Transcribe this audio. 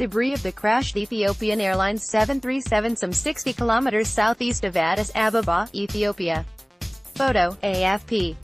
Debris of the crashed Ethiopian Airlines 737 some 60 kilometers southeast of Addis Ababa, Ethiopia. Photo, AFP.